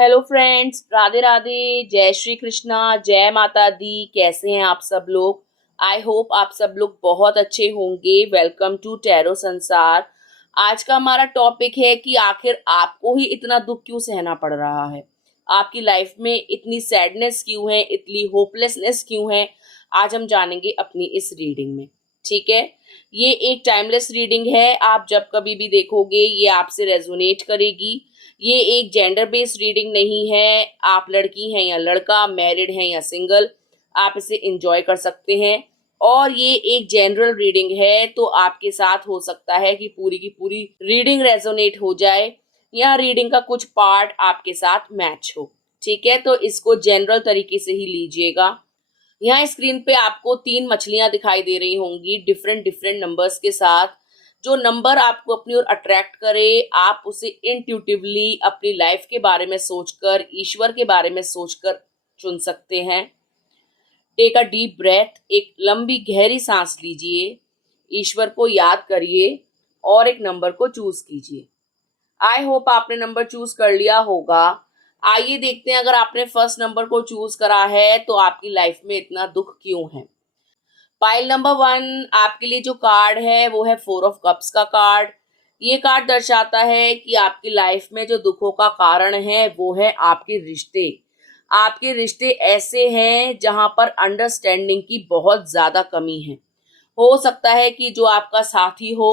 Hello friends, Radhe Radhe, जय श्री कृष्णा, जय माता दी। कैसे हैं आप सब लोग? आई होप आप सब लोग बहुत अच्छे होंगे। वेलकम टू टैरो संसार। आज का हमारा टॉपिक है कि आखिर आपको ही इतना दुख क्यों सहना पड़ रहा है, आपकी लाइफ में इतनी सैडनेस क्यों है, इतनी होपलेसनेस क्यों है। आज हम जानेंगे अपनी इस रीडिंग में। ठीक है, ये एक टाइमलेस रीडिंग है। आप जब कभी भी देखोगे ये आपसे रेजोनेट करेगी। ये एक जेंडर बेस्ड रीडिंग नहीं है। आप लड़की हैं या लड़का, मैरिड हैं या सिंगल, आप इसे एंजॉय कर सकते हैं। और ये एक जनरल रीडिंग है, तो आपके साथ हो सकता है कि पूरी की पूरी रीडिंग रेजोनेट हो जाए या रीडिंग का कुछ पार्ट आपके साथ मैच हो। ठीक है, तो इसको जनरल तरीके से ही लीजिएगा। यहाँ स्क्रीन पे आपको 3 मछलियां दिखाई दे रही होंगी डिफरेंट डिफरेंट नंबर्स के साथ। जो नंबर आपको अपनी ओर अट्रैक्ट करे, आप उसे इंट्यूटिवली अपनी लाइफ के बारे में सोचकर, ईश्वर के बारे में सोचकर चुन सकते हैं। टेक अ डीप ब्रेथ, एक लंबी गहरी सांस लीजिए, ईश्वर को याद करिए और एक नंबर को चूज कीजिए। आई होप आपने नंबर चूज कर लिया होगा। आइए देखते हैं, अगर आपने फर्स्ट नंबर को चूज करा है तो आपकी लाइफ में इतना दुख क्यों है। पाइल नंबर 1, आपके लिए जो कार्ड है वो है 4 ऑफ कप्स का कार्ड। ये कार्ड दर्शाता है कि आपकी लाइफ में जो दुखों का कारण है वो है आपके रिश्ते। आपके रिश्ते ऐसे हैं जहां पर अंडरस्टैंडिंग की बहुत ज्यादा कमी है। हो सकता है कि जो आपका साथी हो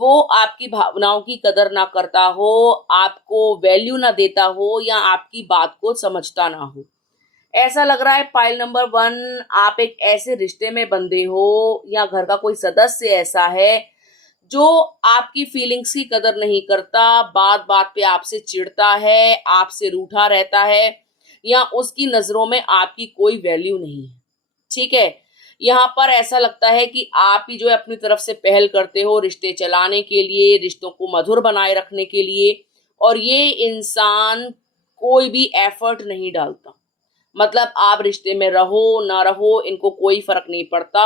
वो आपकी भावनाओं की कदर ना करता हो, आपको वैल्यू ना देता हो या आपकी बात को समझता ना हो। ऐसा लग रहा है पाइल नंबर 1, आप एक ऐसे रिश्ते में बंधे हो या घर का कोई सदस्य ऐसा है जो आपकी फीलिंग्स की कदर नहीं करता, बात बात पे आपसे चिढ़ता है, आपसे रूठा रहता है या उसकी नजरों में आपकी कोई वैल्यू नहीं है। ठीक है, यहाँ पर ऐसा लगता है कि आप ही जो है अपनी तरफ से पहल करते हो रिश्ते चलाने के लिए, रिश्तों को मधुर बनाए रखने के लिए, और ये इंसान कोई भी एफर्ट नहीं डालता। मतलब आप रिश्ते में रहो ना रहो, इनको कोई फर्क नहीं पड़ता।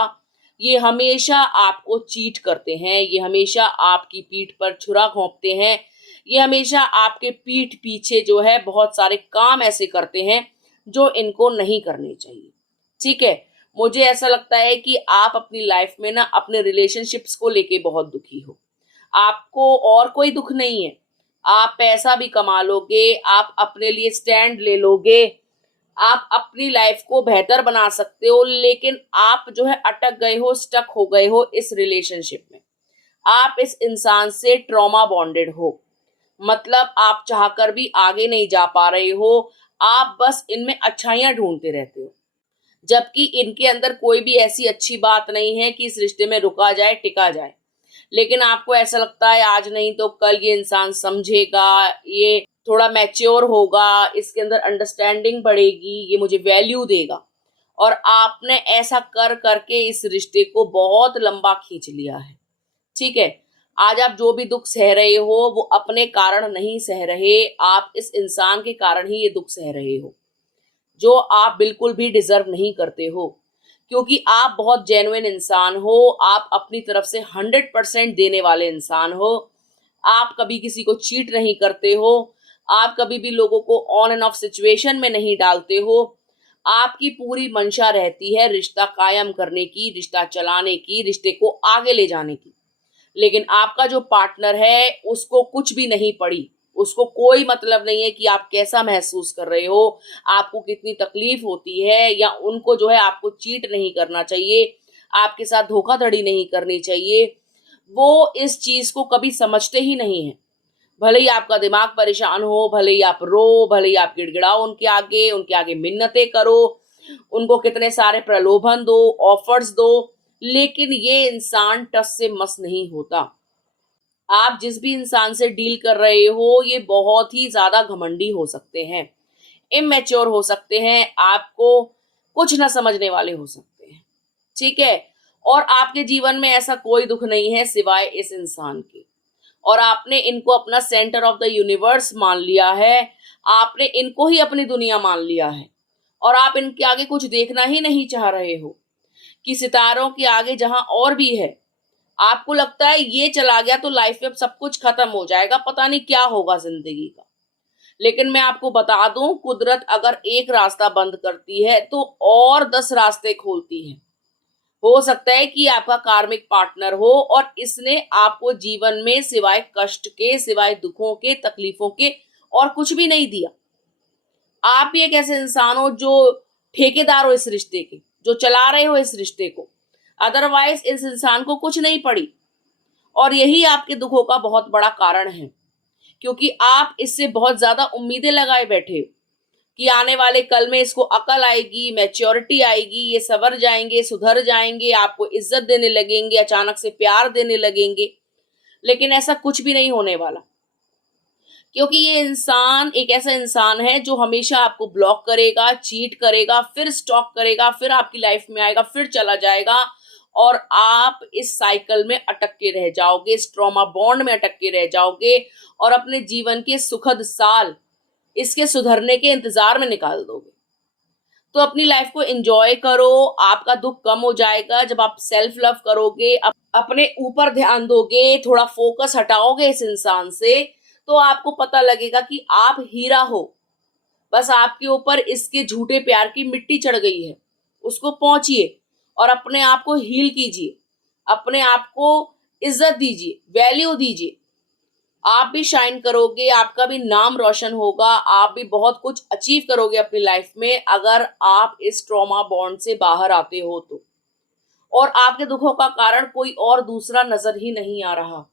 ये हमेशा आपको चीट करते हैं, ये हमेशा आपकी पीठ पर छुरा घोंपते हैं, ये हमेशा आपके पीठ पीछे जो है बहुत सारे काम ऐसे करते हैं जो इनको नहीं करने चाहिए। ठीक है, मुझे ऐसा लगता है कि आप अपनी लाइफ में ना अपने रिलेशनशिप्स को लेके बहुत दुखी हो। आपको और कोई दुख नहीं है। आप पैसा भी कमा लोगे, आप अपने लिए स्टैंड ले लोगे, आप अपनी लाइफ को बेहतर बना सकते हो, लेकिन आप जो है अटक गए हो, स्टक हो गए हो इस रिलेशनशिप में। आप इस इंसान से ट्रॉमा बॉन्डेड हो। मतलब आप चाहकर भी आगे नहीं जा पा रहे हो, आप बस इनमें अच्छाइयां ढूंढते रहते हो, जबकि इनके अंदर कोई भी ऐसी अच्छी बात नहीं है कि इस रिश्ते में रुका जाए, टिका जाए। लेकिन आपको ऐसा लगता है आज नहीं तो कल ये इंसान समझेगा, ये थोड़ा मैच्योर होगा, इसके अंदर अंडरस्टैंडिंग बढ़ेगी, ये मुझे वैल्यू देगा। और आपने ऐसा कर करके इस रिश्ते को बहुत लंबा खींच लिया है। ठीक है, आज आप जो भी दुख सह रहे हो वो अपने कारण नहीं सह रहे, आप इस इंसान के कारण ही ये दुख सह रहे हो, जो आप बिल्कुल भी डिजर्व नहीं करते हो। क्योंकि आप बहुत जेन्युइन इंसान हो, आप अपनी तरफ से 100% देने वाले इंसान हो। आप कभी किसी को चीट नहीं करते हो, आप कभी भी लोगों को ऑन एंड ऑफ सिचुएशन में नहीं डालते हो। आपकी पूरी मंशा रहती है रिश्ता कायम करने की, रिश्ता चलाने की, रिश्ते को आगे ले जाने की। लेकिन आपका जो पार्टनर है उसको कुछ भी नहीं पड़ी, उसको कोई मतलब नहीं है कि आप कैसा महसूस कर रहे हो, आपको कितनी तकलीफ होती है, या उनको जो है आपको चीट नहीं करना चाहिए, आपके साथ धोखाधड़ी नहीं करनी चाहिए। वो इस चीज को कभी समझते ही नहीं है। भले ही आपका दिमाग परेशान हो, भले ही आप रो, भले ही आप गिड़गिड़ाओ उनके आगे मिन्नतें करो, उनको कितने सारे प्रलोभन दो, ऑफर्स दो, लेकिन ये इंसान टस से मस नहीं होता। आप जिस भी इंसान से डील कर रहे हो ये बहुत ही ज्यादा घमंडी हो सकते हैं, इमेच्योर हो सकते हैं, आपको कुछ ना समझने वाले हो सकते हैं। ठीक है, और आपके जीवन में ऐसा कोई दुख नहीं है सिवाय इस इंसान के, और आपने इनको अपना सेंटर ऑफ द यूनिवर्स मान लिया है, आपने इनको ही अपनी दुनिया मान लिया है, और आप इनके आगे कुछ देखना ही नहीं चाह रहे हो कि सितारों के आगे जहां और भी है। आपको लगता है ये चला गया तो लाइफ में अब सब कुछ खत्म हो जाएगा, पता नहीं क्या होगा जिंदगी का। लेकिन मैं आपको बता दूं, कुदरत अगर एक रास्ता बंद करती है तो और 10 रास्ते खोलती है। हो सकता है कि आपका कार्मिक पार्टनर हो और इसने आपको जीवन में सिवाय कष्ट के, सिवाय दुखों के, तकलीफों के और कुछ भी नहीं दिया। आप भी एक ऐसे इंसान हो जो ठेकेदार हो इस रिश्ते के, जो चला रहे हो इस रिश्ते को। अदरवाइज इस इंसान को कुछ नहीं पड़ी और यही आपके दुखों का बहुत बड़ा कारण है, क्योंकि आप इससे बहुत ज्यादा उम्मीदें लगाए बैठे हो कि आने वाले कल में इसको अकल आएगी, मैच्योरिटी आएगी, ये सवर जाएंगे, सुधर जाएंगे, आपको इज्जत देने लगेंगे, अचानक से प्यार देने लगेंगे। लेकिन ऐसा कुछ भी नहीं होने वाला, क्योंकि ये इंसान एक ऐसा इंसान है जो हमेशा आपको ब्लॉक करेगा, चीट करेगा, फिर स्टॉक करेगा, फिर आपकी लाइफ में आएगा, फिर चला जाएगा और आप इस साइकिल में अटक के रह जाओगे, इस ट्रॉमा बॉन्ड में अटक के रह जाओगे और अपने जीवन के सुखद साल इसके सुधरने के इंतजार में निकाल दोगे। तो अपनी लाइफ को एंजॉय करो, आपका दुख कम हो जाएगा जब आप सेल्फ लव करोगे, अपने ऊपर ध्यान दोगे, थोड़ा फोकस हटाओगे इस इंसान से, तो आपको पता लगेगा कि आप हीरा हो। बस आपके ऊपर इसके झूठे प्यार की मिट्टी चढ़ गई है। उसको पहुंचिए और अपने आप को हील कीजिए, अपने आप को इज्जत दीजिए, वैल्यू दीजिए। आप भी शाइन करोगे, आपका भी नाम रोशन होगा, आप भी बहुत कुछ अचीव करोगे अपनी लाइफ में अगर आप इस ट्रॉमा बॉन्ड से बाहर आते हो तो। और आपके दुखों का कारण कोई और दूसरा नजर ही नहीं आ रहा।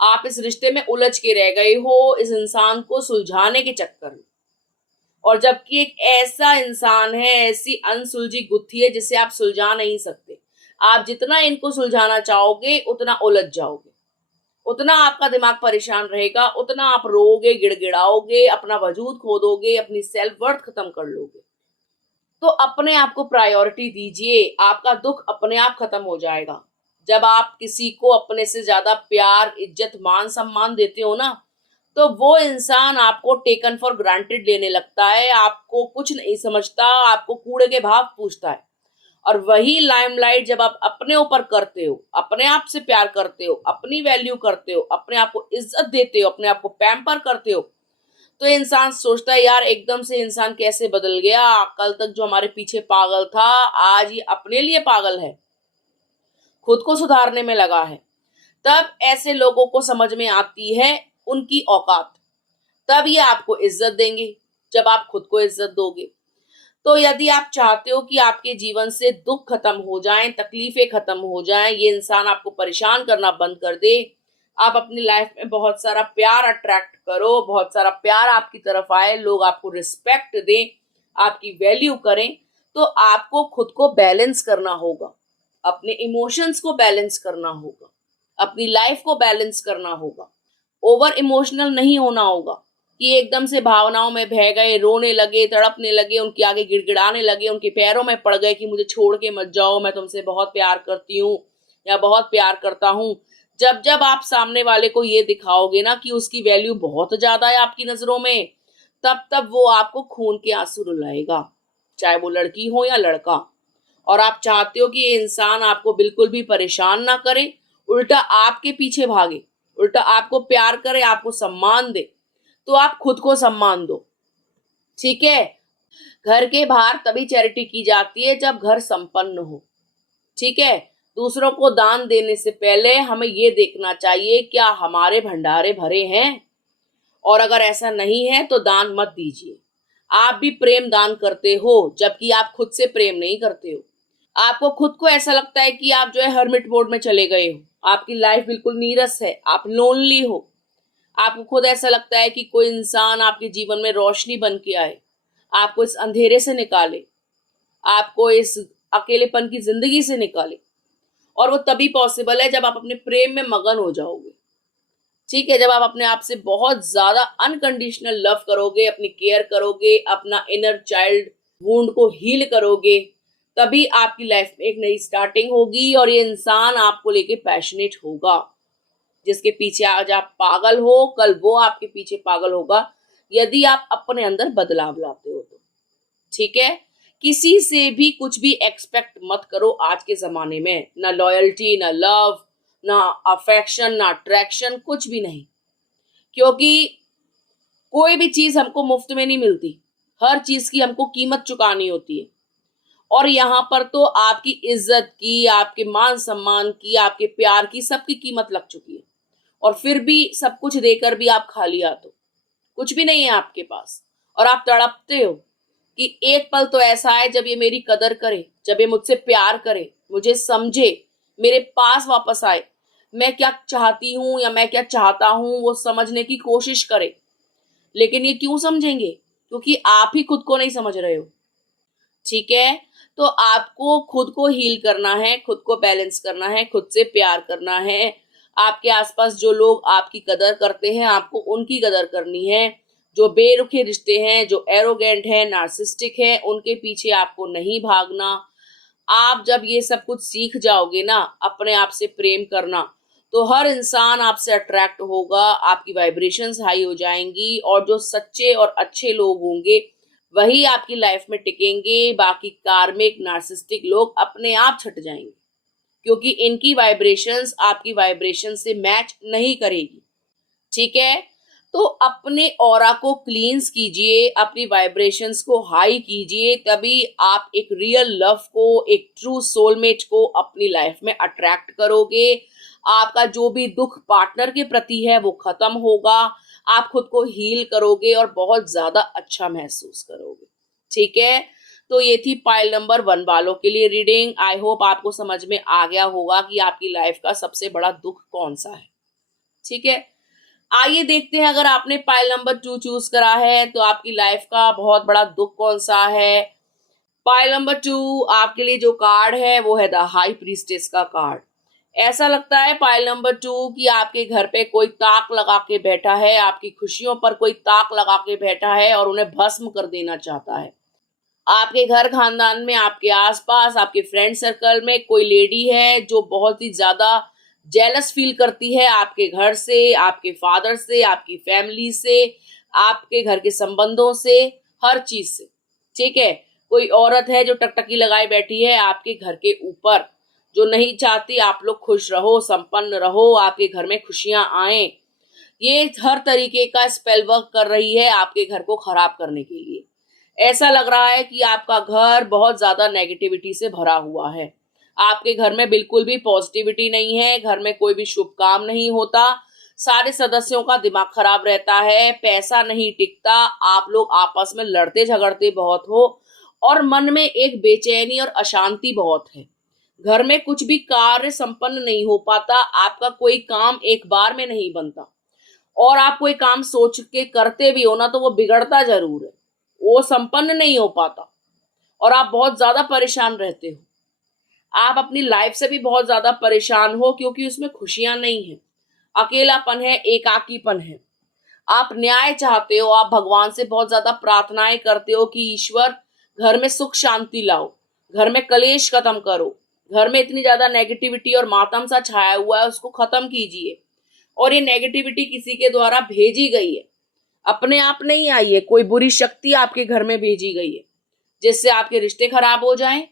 आप इस रिश्ते में उलझ के रह गए हो इस इंसान को सुलझाने के चक्कर में, और जबकि एक ऐसा इंसान है, ऐसी अनसुलझी गुत्थी है जिसे आप सुलझा नहीं सकते। आप जितना इनको सुलझाना चाहोगे उतना उलझ जाओगे, उतना आपका दिमाग परेशान रहेगा, उतना आप रोओगे, गिड़गिड़ाओगे, अपना वजूद खो दोगे, अपनी सेल्फ वर्थ खत्म कर लोगे। तो अपने आप को प्रायोरिटी दीजिए, आपका दुख अपने आप खत्म हो जाएगा। जब आप किसी को अपने से ज्यादा प्यार, इज्जत, मान सम्मान देते हो ना, तो वो इंसान आपको टेकन फॉर ग्रांटेड लेने लगता है, आपको कुछ नहीं समझता, आपको कूड़े के भाव पूछता है। और वही लाइमलाइट जब आप अपने ऊपर करते हो, अपने आप से प्यार करते हो, अपनी वैल्यू करते हो, अपने आप को इज्जत देते हो, अपने आप को पैम्पर करते हो, तो इंसान सोचता है यार एकदम से इंसान कैसे बदल गया, कल तक जो हमारे पीछे पागल था आज ये अपने लिए पागल है, खुद को सुधारने में लगा है। तब ऐसे लोगों को समझ में आती है उनकी औकात, तब ये आपको इज्जत देंगे जब आप खुद को इज्जत दोगे। तो यदि आप चाहते हो कि आपके जीवन से दुख खत्म हो जाएं, तकलीफें खत्म हो जाएं, ये इंसान आपको परेशान करना बंद कर दे, आप अपनी लाइफ में बहुत सारा प्यार अट्रैक्ट करो, बहुत सारा प्यार आपकी तरफ आए, लोग आपको रिस्पेक्ट दें, आपकी वैल्यू करें, तो आपको खुद को बैलेंस करना होगा, अपने इमोशंस को बैलेंस करना होगा, अपनी लाइफ को बैलेंस करना होगा। ओवर इमोशनल नहीं होना होगा कि एकदम से भावनाओं में बह गए, रोने लगे, तड़पने लगे, उनके आगे गिड़गिड़ाने लगे, उनके पैरों में पड़ गए कि मुझे छोड़ के मत जाओ, मैं तुमसे बहुत प्यार करती हूँ या बहुत प्यार करता हूँ। जब जब आप सामने वाले को ये दिखाओगे ना कि उसकी वैल्यू बहुत ज्यादा है आपकी नजरों में, तब तब वो आपको खून के आंसू रुलाएगा, चाहे वो लड़की हो या लड़का। और आप चाहते हो कि ये इंसान आपको बिल्कुल भी परेशान ना करे, उल्टा आपके पीछे भागे, उल्टा आपको प्यार करे, आपको सम्मान दे, तो आप खुद को सम्मान दो। ठीक है, घर के बाहर तभी चैरिटी की जाती है जब घर संपन्न हो। ठीक है, दूसरों को दान देने से पहले हमें ये देखना चाहिए क्या हमारे भंडारे भरे हैं, और अगर ऐसा नहीं है तो दान मत दीजिए। आप भी प्रेम दान करते हो जबकि आप खुद से प्रेम नहीं करते हो। आपको खुद को ऐसा लगता है कि आप जो है हर्मिट मोड में चले गए हो, आपकी लाइफ बिल्कुल नीरस है, आप लोनली हो। आपको खुद ऐसा लगता है कि कोई इंसान आपके जीवन में रोशनी बन के आए, आपको इस अंधेरे से निकाले, आपको इस अकेलेपन की जिंदगी से निकाले। और वो तभी पॉसिबल है जब आप अपने प्रेम में मगन हो जाओगे। ठीक है, जब आप अपने आप से बहुत ज्यादा अनकंडीशनल लव करोगे, अपनी केयर करोगे, अपना इनर चाइल्ड वुंड को हील करोगे, तभी आपकी लाइफ में एक नई स्टार्टिंग होगी और ये इंसान आपको लेके पैशनेट होगा। जिसके पीछे आज आप पागल हो, कल वो आपके पीछे पागल होगा, यदि आप अपने अंदर बदलाव लाते हो तो। ठीक है, किसी से भी कुछ भी एक्सपेक्ट मत करो आज के जमाने में, ना लॉयल्टी, ना लव, ना अफेक्शन, ना अट्रैक्शन, कुछ भी नहीं। क्योंकि कोई भी चीज हमको मुफ्त में नहीं मिलती, हर चीज की हमको कीमत चुकानी होती है। और यहाँ पर तो आपकी इज्जत की, आपके मान सम्मान की, आपके प्यार की, सबकी कीमत लग चुकी है। और फिर भी सब कुछ देकर भी आप खाली हाथ हो, कुछ भी नहीं है आपके पास, और आप तड़पते हो कि एक पल तो ऐसा है जब ये मेरी कदर करे, जब ये मुझसे प्यार करे, मुझे समझे, मेरे पास वापस आए, मैं क्या चाहती हूँ या मैं क्या चाहता हूँ वो समझने की कोशिश करे। लेकिन ये क्यों समझेंगे? क्योंकि आप ही खुद को नहीं समझ रहे हो। ठीक है, तो आपको खुद को हील करना है, खुद को बैलेंस करना है, खुद से प्यार करना है। आपके आसपास जो लोग आपकी कदर करते हैं, आपको उनकी कदर करनी है। जो बेरुखे रिश्ते हैं, जो एरोगेंट हैं, नार्सिस्टिक हैं, उनके पीछे आपको नहीं भागना। आप जब ये सब कुछ सीख जाओगे ना, अपने आप से प्रेम करना, तो हर इंसान आपसे अट्रैक्ट होगा, आपकी वाइब्रेशंस हाई हो जाएंगी, और जो सच्चे और अच्छे लोग होंगे वही आपकी लाइफ में टिकेंगे। बाकी कार्मिक नार्सिस्टिक लोग अपने आप छट जाएंगे, क्योंकि इनकी वाइब्रेशंस आपकी वाइब्रेशन से मैच नहीं करेगी। ठीक है, तो अपने ऑरा को क्लींस कीजिए, अपनी वाइब्रेशंस को हाई कीजिए, तभी आप एक रियल लव को, एक ट्रू सोलमेट को अपनी लाइफ में अट्रैक्ट करोगे। आपका जो भी दुख पार्टनर के प्रति है वो खत्म होगा, आप खुद को हील करोगे और बहुत ज्यादा अच्छा महसूस करोगे। ठीक है, तो ये थी पाइल नंबर 1 वालों के लिए रीडिंग। आई होप आपको समझ में आ गया होगा कि आपकी लाइफ का सबसे बड़ा दुख कौन सा है। ठीक है, आइए देखते हैं, अगर आपने पाइल नंबर 2 चूज करा है तो आपकी लाइफ का बहुत बड़ा दुख कौन सा है। पाइल नंबर 2 आपके लिए जो कार्ड है वो है द हाई प्रीस्टेस का कार्ड। ऐसा लगता है पाइल नंबर 2 कि आपके घर पे कोई ताक लगा के बैठा है, आपकी खुशियों पर कोई ताक लगा के बैठा है और उन्हें भस्म कर देना चाहता है। आपके घर खानदान में, आपके आसपास, आपके फ्रेंड सर्कल में कोई लेडी है जो बहुत ही ज्यादा जेलस फील करती है आपके घर से, आपके फादर से, आपकी फैमिली से, आपके घर के संबंधों से, हर चीज से। ठीक है, कोई औरत है जो टकटकी लगाए बैठी है आपके घर के ऊपर, जो नहीं चाहती आप लोग खुश रहो, संपन्न रहो, आपके घर में खुशियां आए। ये हर तरीके का स्पेल वर्क कर रही है आपके घर को खराब करने के लिए। ऐसा लग रहा है कि आपका घर बहुत ज्यादा नेगेटिविटी से भरा हुआ है। आपके घर में बिल्कुल भी पॉजिटिविटी नहीं है, घर में कोई भी शुभ काम नहीं होता, सारे सदस्यों का दिमाग खराब रहता है, पैसा नहीं टिकता, आप लोग आपस में लड़ते झगड़ते बहुत हो, और मन में एक बेचैनी और अशांति बहुत है। घर में कुछ भी कार्य संपन्न नहीं हो पाता, आपका कोई काम एक बार में नहीं बनता, और आप कोई काम सोच के करते भी हो ना तो वो बिगड़ता जरूर है, वो संपन्न नहीं हो पाता, और आप बहुत ज्यादा परेशान रहते हो। आप अपनी लाइफ से भी बहुत ज्यादा परेशान हो, क्योंकि उसमें खुशियां नहीं है, अकेलापन है, एकाकीपन है। आप न्याय चाहते हो, आप भगवान से बहुत ज्यादा प्रार्थनाएं करते हो कि ईश्वर घर में सुख शांति लाओ, घर में कलेश खत्म करो, घर में इतनी ज्यादा नेगेटिविटी और मातम सा छाया हुआ है उसको खत्म कीजिए। और ये नेगेटिविटी किसी के द्वारा भेजी गई है, अपने आप नहीं आई है, कोई बुरी शक्ति आपके घर में भेजी गई है, जिससे आपके रिश्ते खराब हो जाएं,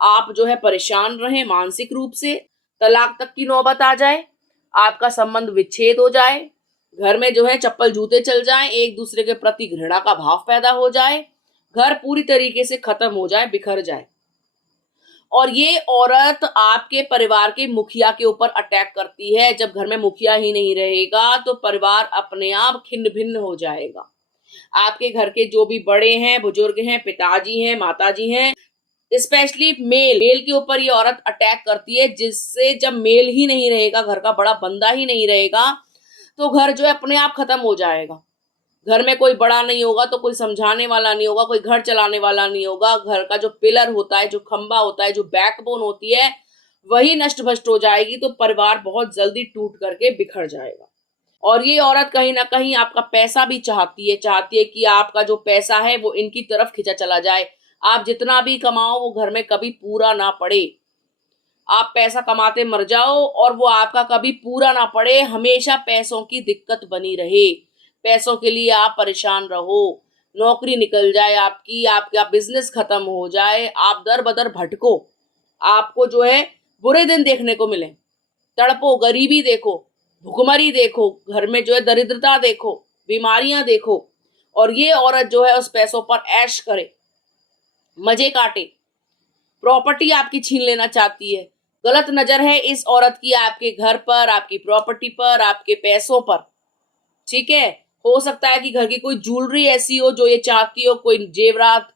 आप जो है परेशान रहें मानसिक रूप से, तलाक तक की नौबत आ जाए, आपका संबंध विच्छेद हो जाए, घर में जो है चप्पल जूते चल जाएं, एक दूसरे के प्रति घृणा का भाव पैदा हो जाए, घर पूरी तरीके से खत्म हो जाए, बिखर जाए। और ये औरत आपके परिवार के मुखिया के ऊपर अटैक करती है। जब घर में मुखिया ही नहीं रहेगा तो परिवार अपने आप खिन्न भिन्न हो जाएगा। आपके घर के जो भी बड़े हैं, बुजुर्ग हैं, पिताजी हैं, माताजी हैं, स्पेशली मेल के ऊपर ये औरत अटैक करती है, जिससे जब मेल ही नहीं रहेगा, घर का बड़ा बंदा ही नहीं रहेगा, तो घर जो है अपने आप खत्म हो जाएगा। घर में कोई बड़ा नहीं होगा तो कोई समझाने वाला नहीं होगा, कोई घर चलाने वाला नहीं होगा, घर का जो पिलर होता है, जो खंबा होता है, जो बैकबोन होती है, वही नष्ट भ्रष्ट हो जाएगी, तो परिवार बहुत जल्दी टूट करके बिखर जाएगा। और ये औरत कहीं ना कहीं आपका पैसा भी चाहती है कि आपका जो पैसा है वो इनकी तरफ खिंचा चला जाए। आप जितना भी कमाओ वो घर में कभी पूरा ना पड़े, आप पैसा कमाते मर जाओ और वो आपका कभी पूरा ना पड़े, हमेशा पैसों की दिक्कत बनी रहे, पैसों के लिए आप परेशान रहो, नौकरी निकल जाए आपकी, आपका बिजनेस खत्म हो जाए, आप दर बदर भटको, आपको जो है बुरे दिन देखने को मिले, तड़पो, गरीबी देखो, भुखमरी देखो, घर में जो है दरिद्रता देखो, बीमारियां देखो, और ये औरत जो है उस पैसों पर ऐश करे, मजे काटे, प्रॉपर्टी आपकी छीन लेना चाहती है। गलत नजर है इस औरत की आपके घर पर, आपकी प्रॉपर्टी पर, आपके पैसों पर। ठीक है, हो सकता है कि घर की कोई ज्वेलरी ऐसी हो जो ये चाहती हो, कोई जेवरात,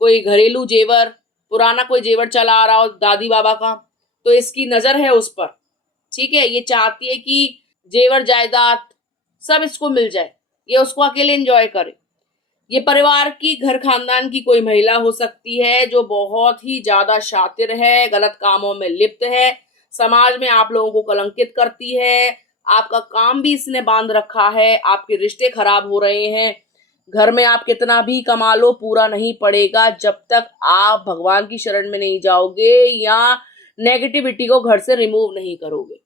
कोई घरेलू जेवर, पुराना कोई जेवर चला आ रहा हो दादी बाबा का, तो इसकी नजर है उस पर। ठीक है, ये चाहती है कि जेवर जायदाद सब इसको मिल जाए, ये उसको अकेले एंजॉय करे। ये परिवार की, घर खानदान की कोई महिला हो सकती है जो बहुत ही ज्यादा शातिर है, गलत कामों में लिप्त है, समाज में आप लोगों को कलंकित करती है, आपका काम भी इसने बांध रखा है, आपके रिश्ते खराब हो रहे हैं। घर में आप कितना भी कमा लो पूरा नहीं पड़ेगा जब तक आप भगवान की शरण में नहीं जाओगे या नेगेटिविटी को घर से रिमूव नहीं करोगे।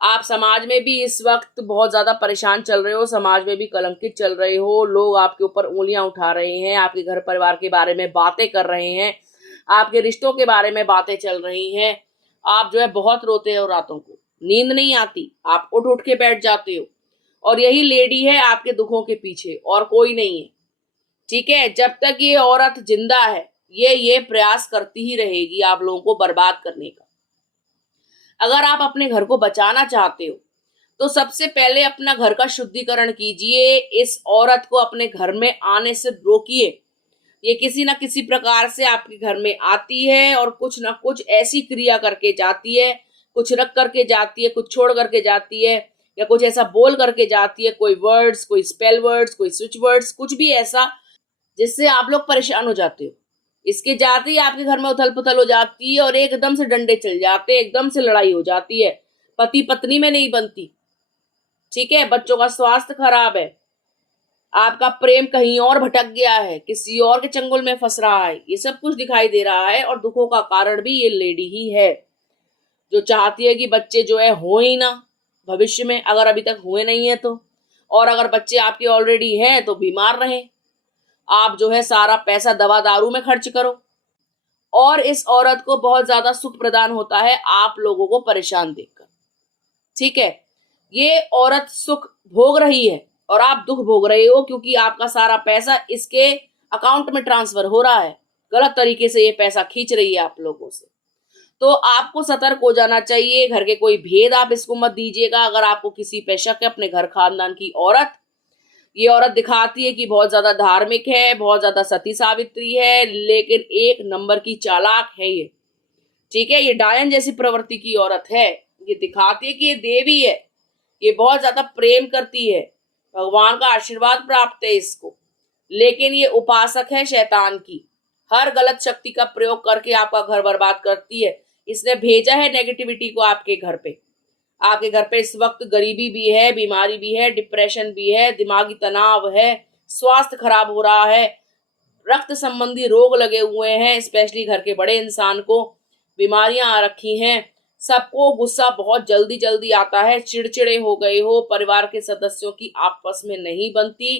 आप समाज में भी इस वक्त बहुत ज्यादा परेशान चल रहे हो, समाज में भी कलंकित चल रहे हो, लोग आपके ऊपर उंगलियां उठा रहे हैं, आपके घर परिवार के बारे में बातें कर रहे हैं, आपके रिश्तों के बारे में बातें चल रही हैं। आप जो है बहुत रोते हो, रातों को नींद नहीं आती, आप उठ उठ के बैठ जाते हो, और यही लेडी है आपके दुखों के पीछे, और कोई नहीं है। ठीक है, जब तक ये औरत जिंदा है ये प्रयास करती ही रहेगी आप लोगों को बर्बाद करने का। अगर आप अपने घर को बचाना चाहते हो तो सबसे पहले अपना घर का शुद्धिकरण कीजिए, इस औरत को अपने घर में आने से रोकिए। ये किसी ना किसी प्रकार से आपके घर में आती है और कुछ ना कुछ ऐसी क्रिया करके जाती है, कुछ रख करके जाती है, कुछ छोड़ करके जाती है, या कुछ ऐसा बोल करके जाती है, कोई वर्ड्स, कोई स्पेल वर्ड्स, कोई स्विच वर्ड्स, कुछ भी ऐसा जिससे आप लोग परेशान हो जाते हो। इसके जाते ही आपके घर में उथल पुथल हो जाती है और एकदम से डंडे चल जाते हैं, एकदम से लड़ाई हो जाती है, पति पत्नी में नहीं बनती। ठीक है, बच्चों का स्वास्थ्य खराब है, आपका प्रेम कहीं और भटक गया है, किसी और के चंगुल में फंस रहा है, ये सब कुछ दिखाई दे रहा है। और दुखों का कारण भी ये लेडी ही है जो चाहती है कि बच्चे जो है हो ही ना भविष्य में, अगर अभी तक हुए नहीं है तो, और अगर बच्चे आपके ऑलरेडी हैं तो बीमार रहे। आप जो है सारा पैसा दवा दारू में खर्च करो, और इस औरत को बहुत ज्यादा सुख प्रदान होता है आप लोगों को परेशान देखकर। ठीक है, ये औरत सुख भोग रही है और आप दुख भोग रहे हो, क्योंकि आपका सारा पैसा इसके अकाउंट में ट्रांसफर हो रहा है, गलत तरीके से ये पैसा खींच रही है आप लोगों से। तो आपको सतर्क हो जाना चाहिए, घर के कोई भेद आप इसको मत दीजिएगा। अगर आपको किसी पे शक है अपने घर खानदान की औरत, ये औरत दिखाती है कि बहुत ज्यादा धार्मिक है, बहुत ज्यादा सती सावित्री है, लेकिन एक नंबर की चालाक है ये। ठीक है, ये डायन जैसी प्रवृत्ति की औरत है, ये दिखाती है कि ये देवी है, ये बहुत ज्यादा प्रेम करती है, भगवान का आशीर्वाद प्राप्त है इसको, लेकिन ये उपासक है शैतान की, हर गलत शक्ति का प्रयोग करके आपका घर बर्बाद करती है। इसने भेजा है नेगेटिविटी को आपके घर पे। आपके घर पे इस वक्त गरीबी भी है, बीमारी भी है, डिप्रेशन भी है, दिमागी तनाव है, स्वास्थ्य खराब हो रहा है, रक्त संबंधी रोग लगे हुए हैं, स्पेशली घर के बड़े इंसान को बीमारियां आ रखी हैं, सबको गुस्सा बहुत जल्दी जल्दी आता है, चिड़चिड़े हो गए हो, परिवार के सदस्यों की आपस में नहीं बनती,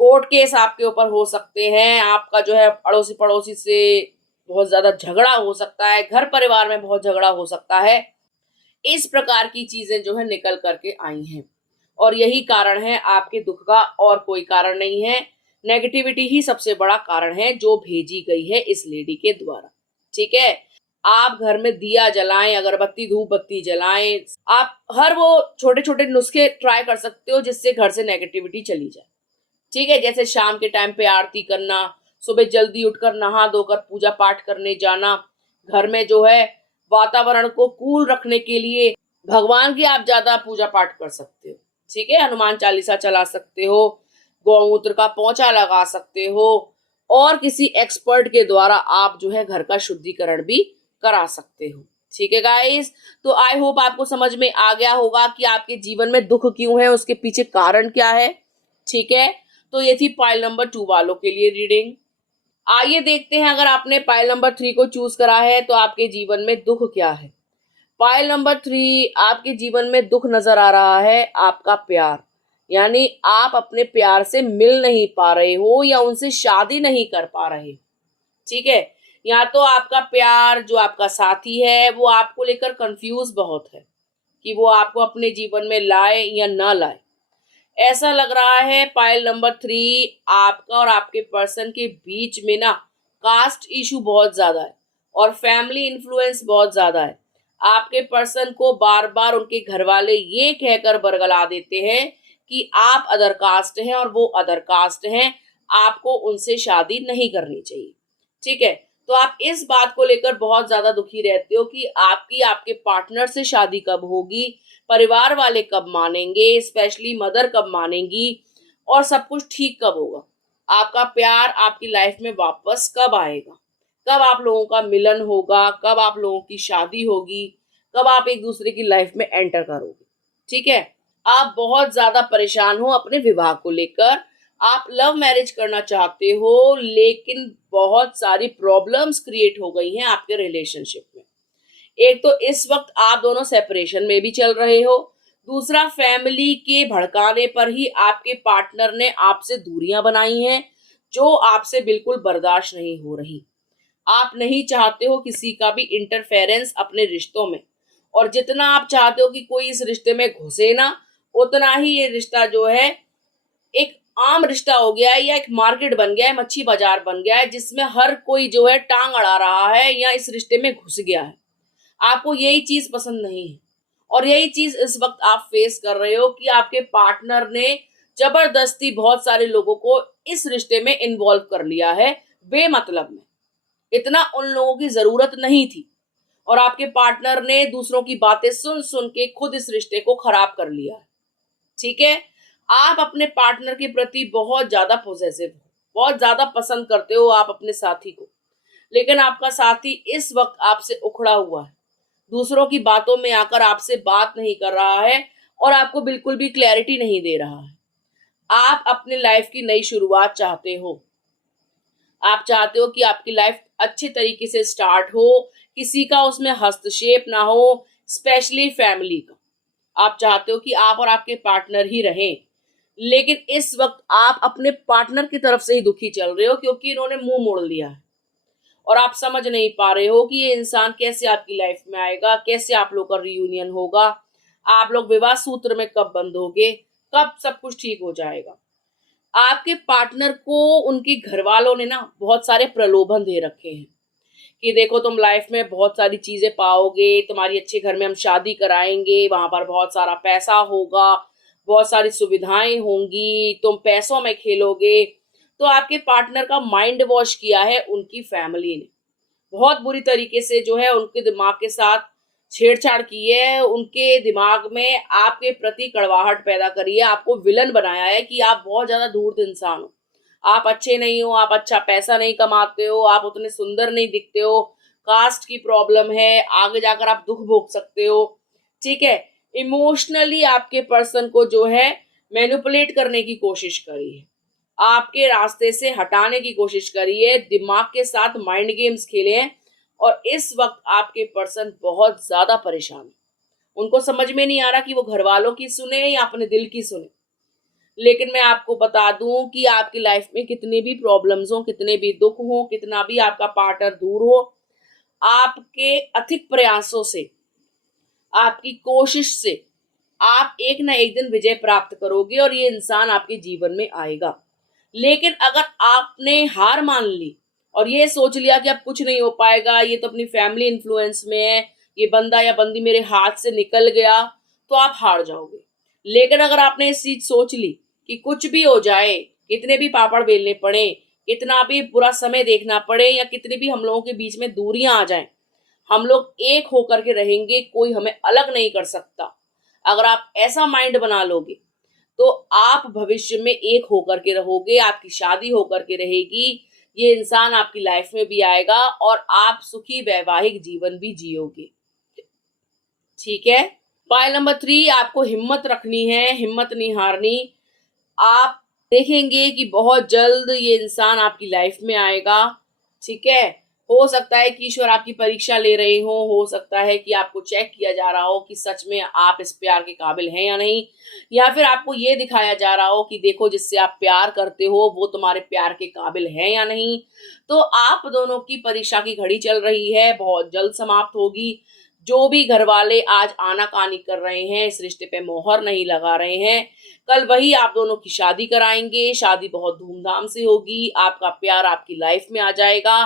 कोर्ट केस आपके ऊपर हो सकते हैं, आपका जो है अड़ोसी पड़ोसी से बहुत ज्यादा झगड़ा हो सकता है, घर परिवार में बहुत झगड़ा हो सकता है। इस प्रकार की चीजें जो है निकल करके आई हैं, और यही कारण है आपके दुख का, और कोई कारण नहीं है। नेगेटिविटी ही सबसे बड़ा कारण है जो भेजी गई है इस लेडी के द्वारा। ठीक है, आप घर में दिया जलाएं, अगरबत्ती धूप बत्ती जलाएं, आप हर वो छोटे छोटे नुस्खे ट्राई कर सकते हो जिससे घर से नेगेटिविटी चली जाए। ठीक है, जैसे शाम के टाइम पे आरती करना, सुबह जल्दी उठकर नहा धोकर पूजा पाठ करने जाना, घर में जो है वातावरण को कूल रखने के लिए भगवान की आप ज्यादा पूजा पाठ कर सकते हो। ठीक है, हनुमान चालीसा चला सकते हो, गौमूत्र का पोंछा लगा सकते हो, और किसी एक्सपर्ट के द्वारा आप जो है घर का शुद्धिकरण भी करा सकते हो। ठीक है गाइस, तो आई होप आपको समझ में आ गया होगा कि आपके जीवन में दुख क्यों है, उसके पीछे कारण क्या है। ठीक है, तो ये थी पाइल नंबर 2 वालों के लिए रीडिंग। आइए देखते हैं, अगर आपने पाइल नंबर 3 को चूज करा है तो आपके जीवन में दुख क्या है। पाइल नंबर 3, आपके जीवन में दुख नजर आ रहा है आपका प्यार, यानी आप अपने प्यार से मिल नहीं पा रहे हो या उनसे शादी नहीं कर पा रहे। ठीक है, या तो आपका प्यार जो आपका साथी है वो आपको लेकर कंफ्यूज बहुत है कि वो आपको अपने जीवन में लाए या ना लाए। ऐसा लग रहा है पाइल नंबर 3, आपका और आपके पर्सन के बीच में ना कास्ट इशू बहुत ज्यादा है और फैमिली इन्फ्लुएंस बहुत ज्यादा है। आपके पर्सन को बार बार उनके घर वाले ये कहकर बरगला देते हैं कि आप अदर कास्ट हैं और वो अदर कास्ट हैं, आपको उनसे शादी नहीं करनी चाहिए। ठीक है, तो आप इस बात को लेकर बहुत ज्यादा दुखी रहते हो कि आपकी आपके पार्टनर से शादी कब होगी, परिवार वाले कब मानेंगे, स्पेशली मदर कब मानेंगी, और सब कुछ ठीक कब होगा। आपका प्यार आपकी लाइफ में वापस कब आएगा, कब आप लोगों का मिलन होगा, कब आप लोगों की शादी होगी, कब आप एक दूसरे की लाइफ में एंटर करोगे। ठीक है, आप बहुत ज्यादा परेशान हो अपने विवाह को लेकर। आप लव मैरिज करना चाहते हो लेकिन बहुत सारी प्रॉब्लम्स क्रिएट हो गई हैं आपके रिलेशनशिप में। एक तो इस वक्त आप दोनों सेपरेशन में भी चल रहे हो, दूसरा फैमिली के भड़काने पर ही आपके पार्टनर ने आपसे दूरियां बनाई हैं जो आपसे बिल्कुल बर्दाश्त नहीं हो रही। आप नहीं चाहते हो किसी का भी इंटरफेरेंस अपने रिश्तों में, और जितना आप चाहते हो कि कोई इस रिश्ते में घुसे ना, उतना ही ये रिश्ता जो है एक आम रिश्ता हो गया है, या एक मार्केट बन गया है, मच्छी बाजार बन गया है जिसमें हर कोई जो है टांग अड़ा रहा है या इस रिश्ते में घुस गया है। आपको यही चीज पसंद नहीं है और यही चीज इस वक्त आप फेस कर रहे हो कि आपके पार्टनर ने जबरदस्ती बहुत सारे लोगों को इस रिश्ते में इन्वॉल्व कर लिया है बेमतलब में। इतना उन लोगों की जरूरत नहीं थी और आपके पार्टनर ने दूसरों की बातें सुन सुन के खुद इस रिश्ते को खराब कर लिया है। ठीक है, आप अपने पार्टनर के प्रति बहुत ज्यादा पॉजिटिव हो, बहुत ज्यादा पसंद करते हो आप अपने साथी को, लेकिन आपका साथी इस वक्त आपसे उखड़ा हुआ है, दूसरों की बातों में आकर आपसे बात नहीं कर रहा है और आपको बिल्कुल भी क्लैरिटी नहीं दे रहा है। आप अपने लाइफ की नई शुरुआत चाहते हो, आप चाहते हो कि आपकी लाइफ अच्छे तरीके से स्टार्ट हो, किसी का उसमें हस्तक्षेप ना हो, स्पेशली फैमिली का। आप चाहते हो कि आप और आपके पार्टनर ही रहें, लेकिन इस वक्त आप अपने पार्टनर की तरफ से ही दुखी चल रहे हो क्योंकि इन्होंने मुंह मोड़ लिया है और आप समझ नहीं पा रहे हो कि ये इंसान कैसे आपकी लाइफ में आएगा, कैसे आप लोग का रियूनियन होगा, आप लोग विवाह सूत्र में कब बंधोगे, कब सब कुछ ठीक हो जाएगा। आपके पार्टनर को उनके घर वालों ने ना बहुत सारे प्रलोभन दे रखे हैं कि देखो तुम लाइफ में बहुत सारी चीजें पाओगे, तुम्हारी अच्छे घर में हम शादी कराएंगे, वहां पर बहुत सारा पैसा होगा, बहुत सारी सुविधाएं होंगी, तुम पैसों में खेलोगे। तो आपके पार्टनर का माइंड वॉश किया है उनकी फैमिली ने, बहुत बुरी तरीके से जो है उनके दिमाग के साथ छेड़छाड़ की है, उनके दिमाग में आपके प्रति कड़वाहट पैदा करी है, आपको विलन बनाया है कि आप बहुत ज्यादा धूर्त इंसान हो, आप अच्छे नहीं हो, आप अच्छा पैसा नहीं कमाते हो, आप उतने सुंदर नहीं दिखते हो, कास्ट की प्रॉब्लम है, आगे जाकर आप दुख भोग सकते हो। ठीक है, इमोशनली आपके पर्सन को जो है मैनिपुलेट करने की कोशिश करी है, आपके रास्ते से हटाने की कोशिश करी है, दिमाग के साथ माइंड गेम्स खेले हैं और इस वक्त आपके पर्सन बहुत ज्यादा परेशान है। उनको समझ में नहीं आ रहा कि वो घर वालों की सुने या अपने दिल की सुने। लेकिन मैं आपको बता दूं कि आपकी लाइफ में कितनी भी प्रॉब्लम्स हो, कितने भी दुख हो, कितना भी आपका पार्टनर दूर हो, आपके अथिक प्रयासों से, आपकी कोशिश से आप एक ना एक दिन विजय प्राप्त करोगे और ये इंसान आपके जीवन में आएगा। लेकिन अगर आपने हार मान ली और ये सोच लिया कि अब कुछ नहीं हो पाएगा, ये तो अपनी फैमिली इन्फ्लुएंस में है, ये बंदा या बंदी मेरे हाथ से निकल गया, तो आप हार जाओगे। लेकिन अगर आपने इस चीज सोच ली कि कुछ भी हो जाए, कितने भी पापड़ बेलने पड़े, कितना भी बुरा समय देखना पड़े, या कितनी भी हम लोगों के बीच में दूरियां आ जाएं, हम लोग एक होकर के रहेंगे, कोई हमें अलग नहीं कर सकता। अगर आप ऐसा माइंड बना लोगे तो आप भविष्य में एक होकर के रहोगे, आपकी शादी होकर के रहेगी, ये इंसान आपकी लाइफ में भी आएगा और आप सुखी वैवाहिक जीवन भी जियोगे। ठीक है, पॉइंट नंबर 3, आपको हिम्मत रखनी है, हिम्मत नहीं हारनी। आप देखेंगे कि बहुत जल्द ये इंसान आपकी लाइफ में आएगा। ठीक है, हो सकता है कि ईश्वर आपकी परीक्षा ले रहे हो सकता है कि आपको चेक किया जा रहा हो कि सच में आप इस प्यार के काबिल हैं या नहीं, या फिर आपको ये दिखाया जा रहा हो कि देखो जिससे आप प्यार करते हो वो तुम्हारे प्यार के काबिल है या नहीं। तो आप दोनों की परीक्षा की घड़ी चल रही है, बहुत जल्द समाप्त होगी। जो भी घर वाले आज आनाकानी कर रहे हैं, इस रिश्ते पे मोहर नहीं लगा रहे हैं, कल वही आप दोनों की शादी कराएंगे। शादी बहुत धूमधाम से होगी, आपका प्यार आपकी लाइफ में आ जाएगा,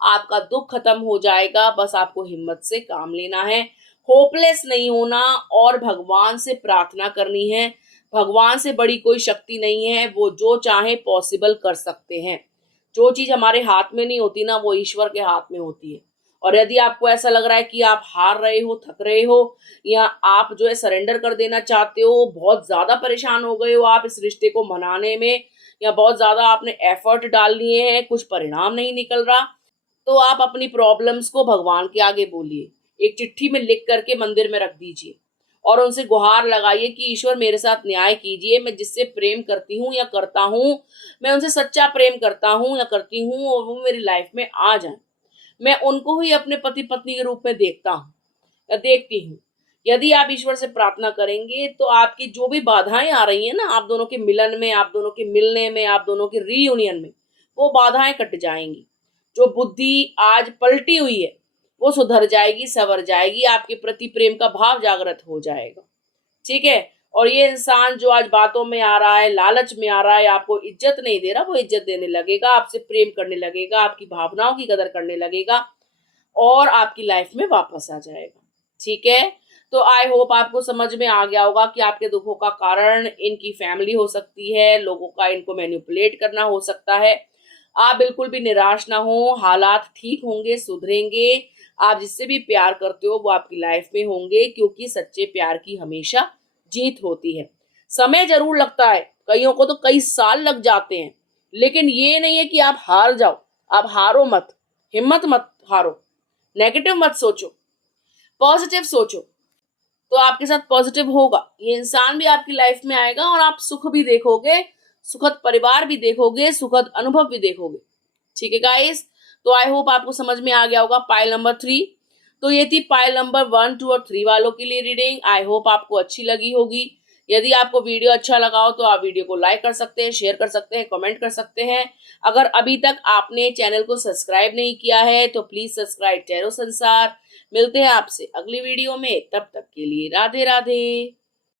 आपका दुख खत्म हो जाएगा। बस आपको हिम्मत से काम लेना है, होपलेस नहीं होना और भगवान से प्रार्थना करनी है। भगवान से बड़ी कोई शक्ति नहीं है, वो जो चाहे पॉसिबल कर सकते हैं। जो चीज हमारे हाथ में नहीं होती ना, वो ईश्वर के हाथ में होती है। और यदि आपको ऐसा लग रहा है कि आप हार रहे हो, थक रहे हो, या आप जो है सरेंडर कर देना चाहते हो, बहुत ज्यादा परेशान हो गए हो आप इस रिश्ते को मनाने में, या बहुत ज्यादा आपने एफर्ट डाल लिए हैं, कुछ परिणाम नहीं निकल रहा, तो आप अपनी प्रॉब्लम्स को भगवान के आगे बोलिए। एक चिट्ठी में लिख करके मंदिर में रख दीजिए और उनसे गुहार लगाइए कि ईश्वर मेरे साथ न्याय कीजिए। मैं जिससे प्रेम करती हूँ या करता हूँ, मैं उनसे सच्चा प्रेम करता हूँ या करती हूँ, और वो मेरी लाइफ में आ जाए। मैं उनको ही अपने पति पत्नी के रूप में देखता हूँ या देखती हूँ। यदि आप ईश्वर से प्रार्थना करेंगे तो आपकी जो भी बाधाएं आ रही हैं ना, आप दोनों के मिलन में, आप दोनों के मिलने में, आप दोनों के रीयूनियन में, वो बाधाएं कट जाएंगी। जो बुद्धि आज पलटी हुई है वो सुधर जाएगी, संवर जाएगी, आपके प्रति प्रेम का भाव जागृत हो जाएगा। ठीक है। और ये इंसान जो आज बातों में आ रहा है, लालच में आ रहा है, आपको इज्जत नहीं दे रहा, वो इज्जत देने लगेगा, आपसे प्रेम करने लगेगा, आपकी भावनाओं की कदर करने लगेगा और आपकी लाइफ में वापस आ जाएगा। ठीक है। तो आई होप आपको समझ में आ गया होगा कि आपके दुखों का कारण इनकी फैमिली हो सकती है, लोगों का इनको मैनिपुलेट करना हो सकता है। आप बिल्कुल भी निराश ना हो, हालात ठीक होंगे, सुधरेंगे। आप जिससे भी प्यार करते हो वो आपकी लाइफ में होंगे, क्योंकि सच्चे प्यार की हमेशा जीत होती है। समय जरूर लगता है, कईयों को तो कई साल लग जाते हैं, लेकिन ये नहीं है कि आप हार जाओ। आप हारो मत, हिम्मत मत हारो, नेगेटिव मत सोचो, पॉजिटिव सोचो, तो आपके साथ पॉजिटिव होगा। ये इंसान भी आपकी लाइफ में आएगा और आप सुख भी देखोगे, सुखद परिवार भी देखोगे, सुखद अनुभव भी देखोगे। ठीक है गाइस। तो आई होप आपको समझ में आ गया होगा पाइल नंबर 3। तो ये थी पाइल नंबर 1, 2 और 3 वालों के लिए रीडिंग। आई होप आपको अच्छी लगी होगी। यदि आपको वीडियो अच्छा लगा हो तो आप वीडियो को लाइक कर सकते हैं, शेयर कर सकते हैं, कमेंट कर सकते हैं। अगर अभी तक आपने चैनल को सब्सक्राइब नहीं किया है तो प्लीज सब्सक्राइब टैरो संसार। मिलते हैं आपसे अगली वीडियो में, तब तक के लिए राधे राधे।